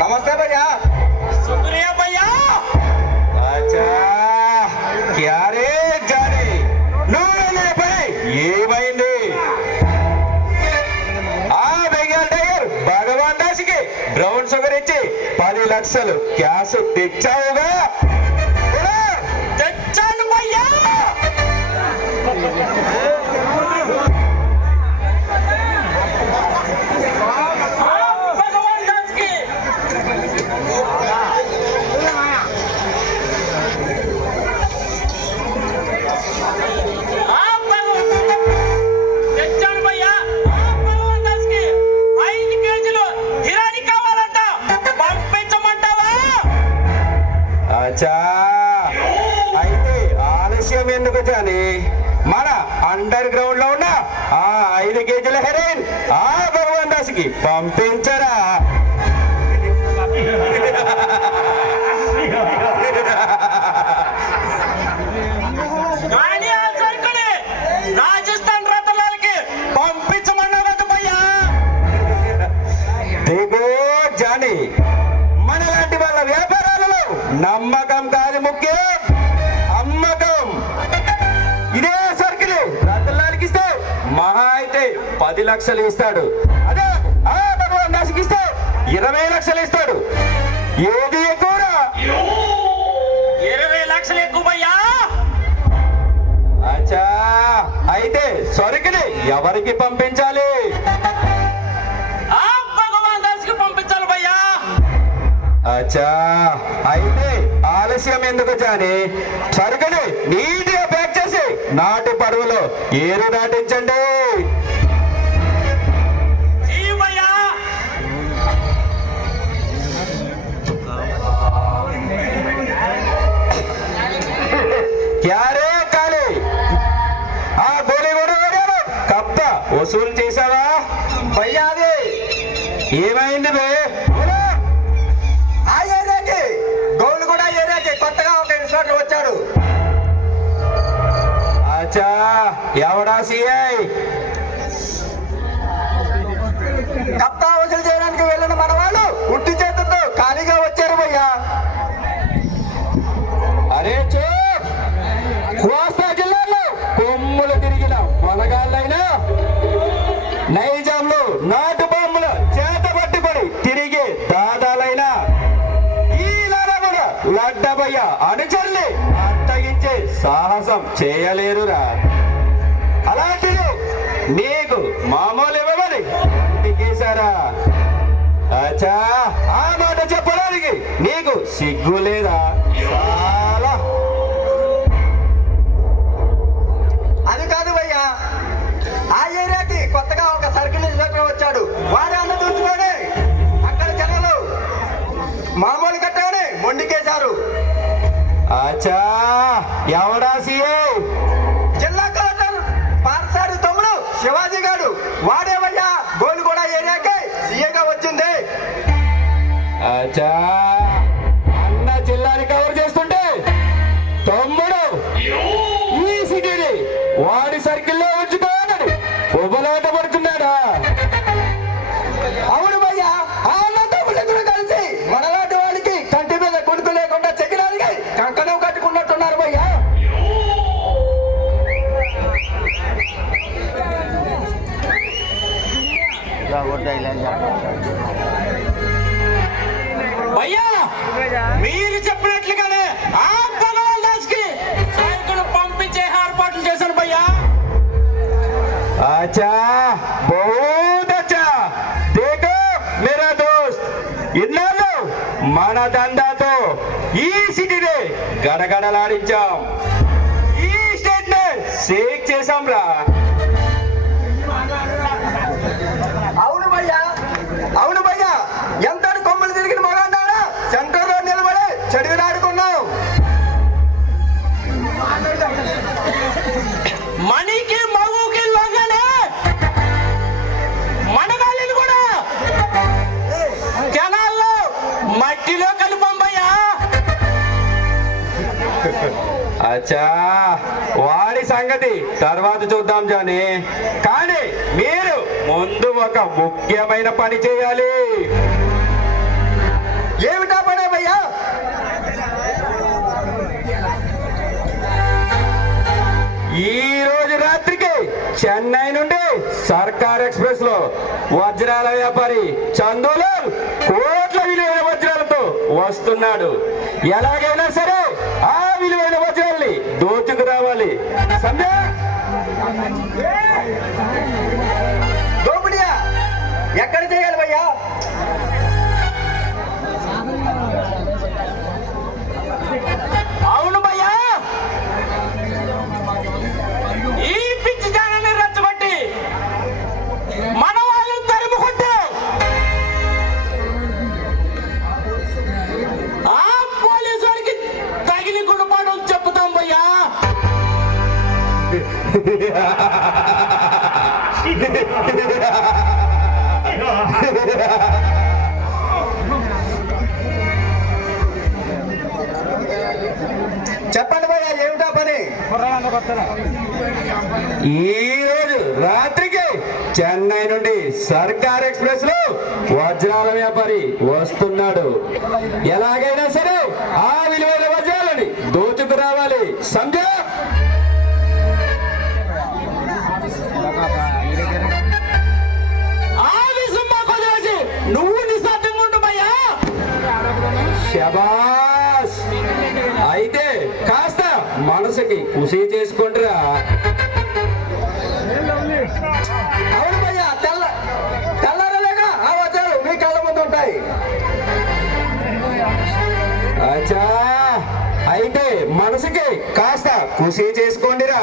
नमस्ते भैया। शुक्रिया भैया। अच्छा क्या रे जाने नूने भाई ये भाईंदी ఆ బెంగాల్ టైగర్ భగవాన్ దాస్ కి బ్రౌన్ షుగర్ ఇచ్చి 10 లక్షలు క్యాష్ తెచ్చావుగా? తెచ్చాను భయ్యా. భగవాన్ దాస్ కి తెచ్చాను భయ్యా. భగవాన్ దాస్ కి 5 కేజీలు కిరాణి కావాలంట, పంపించమంటావా? అచ్చా అయితే ఆలస్యం ఎందుకు జాని, మన అండర్ గ్రౌండ్ లో ఉన్న ఆ 5 కేజీల హెరోయిన్ ఆ భగవాన్ దాస్ కి పంపించరా? కానీ ఆ సరుకుని రాజస్థాన్ రతలాలకి పంపించమన్నావు కదా భయ్యా. దిగో జాని, మనలాంటి వాళ్ళ వ్యాపారాలలో నమ్మకం కాదు ముఖ్యం, అమ్మకం. ఇదే సర్కిల్ రతలాలకి ఇస్తే మహా అయితే 10 లక్షలు ఇస్తాడు, అదే ఆ భగవాన్ దాస్కి ఇస్తే 20 లక్షలు ఇస్తాడు. ఏది ఎక్కువరా? 20 లక్షలు ఎక్కువ భయ్యా. అచ్చా అయితే సరుకుని ఎవరికి పంపించాలి? ఆ భగవాన్ దాస్ కి పంపించాలి భయ్యా. అచ్చా అయితే ఆలస్యం ఎందుకు జాని, సరుకుని నీట్గా ప్యాక్ చేసి నాటు పడవలో ఏరు దాటించండి. జీ భయ్యా. క్యారే కాలి ఆ గోలి కూడా వేడారు, కప్ప వసూలు చేసావా? భయ్యాది ఏమైంది బే? ఆ ఏరియాకి గౌలు కూడా ఏరియాకి కొత్తగా ఒక ఇన్స్పెక్టర్ వచ్చాడు. అచ్చా ఎవడా సిఐ? కప్తా వసూలు చేయడానికి వెళ్ళిన మన వాళ్ళు ఉట్టి చేతులతో ఖాళీగా వచ్చారు భయ్యా. అరే చూ, కోస్తా జిల్లాలో కొమ్ములు తిరిగిన మొనగాళ్ళైనా నైజాంలో నాటు బాంబుల చేత పట్టుబడి తిరిగే దాదాలైనా ఈలాల కూడా లడ్డబయ్య అనుచరులే అట్టగించే సాహసం చేయలేరురా. అలాంటిది నీకు మామూలు ఇవ్వమని కేసారా? అచ్చా ఆ మాట చెప్పడానికి నీకు సిగ్గు లేదా? చాలా. అది కాదు భయ్యా, ఆ ఏరియాకి కొత్తగా ఒక సర్కిల్ ఇన్స్పెక్టర్ వచ్చాడు. వాడే అన్న చూసుకొని అక్కడ జనాలు మామూలు కట్టగానే మొండికేశారు. అచ్చా ఎవడా సిఐ? జిల్లా కలెక్టర్ పార్సాడి తమ్ముడు శివాజీ గారు. వాడే భయ్యా గోలుగూడ ఏరియాకి సీఏగా వచ్చింది. అచ్చా అన్న జిల్లాని కవర్ చేస్తుంటే తమ్ముడు ఈ సిటీని వాడి సర్కిల్లో ఉంచుకోవాలని ఉబలాట పడుతున్నాడా? అవును భయ్యా, ఆ అన్న తమ్ముళ్ళిద్దరూ కలిసి మనలాంటి వాడికి కంటి మీద కొడుకు లేకుండా చెక్కినానికి కంకణం కట్టుకున్నట్టున్నారు భయ్యా. భయ్యా మీరు చెప్పినట్లుగానే ఆ భగవాన్ దాస్ కి సరుకును పంపించే ఏర్పాట్లు చేశాను భయ్యా. अच्छा बहुत अच्छा देखो मेरा दोस्त ఇన్నాళ్ళు మన దందాతో ఈ సిటీనే గడగడలాడించాం, ఈ స్టేట్ నే షేక్ చేసాం రా. అవును భయ్యా, అవును భయ్యా, ఎంత కొమ్మలు తిరిగిన మగాడా సెంటర్ లో నిలబడి చెడుగులాడుకున్నావు. మనీకి మగుకి లాగానే మనగాళ్ళు కూడా జనాల్లో మట్టిలో కలిపాం భయ్యా. అచ్చా వాడి సంగతి తర్వాత చూద్దాం జాని, కానీ మీరు ముందు ఒక ముఖ్యమైన పని చేయాలి. ఏమిటా పనే భయ్యా? ఈ రోజు రాత్రికి చెన్నై నుండి సర్కార్ ఎక్స్ప్రెస్ లో వజ్రాల వ్యాపారి చందులాల్ కోట్ల విలువైన వజ్రాలతో వస్తున్నాడు. ఎలాగైనా సరే ఆ విలువైన వజ్రాల్ని దోచుకు రావాలి. సంధ్యా, దోపిడియా ఎక్కడ చేయాలి భయ్యా? అవును భయ్యా, ఈ పిచ్చి జనాన్ని రెచ్చగొట్టి మన వాళ్ళని తరుముకుంటూ ఆ పోలీసు వాడికి తగిన గుణపాఠం చెప్పుతాం భయ్యా. చెప్పండి భయ్యా, ఏమిటా పని? ఈ రోజు రాత్రికి చెన్నై నుండి సర్కార్ ఎక్స్ప్రెస్ లో వజ్రాల వ్యాపారి వస్తున్నాడు. ఎలాగైనా సరే ఆ విలువైన వజ్రాలని దోచుకు రావాలి. సంజయ్, ఆ విషయం మాకు వదిలేసి నువ్వు నిశ్శబ్దంగా ఉండు భయ్యా. శబాస్. అయితే కాస్త మనసుకి ఖుషి చేసుకుంటురా. అవును భయ్యా, తెల్లారలేగా ఆ వజ్రాలు మీ కళ్ళ ముందు ఉంటాయి. అచ్చా, అయితే మనసుకి కాస్త ఖుషి చేసుకోండిరా.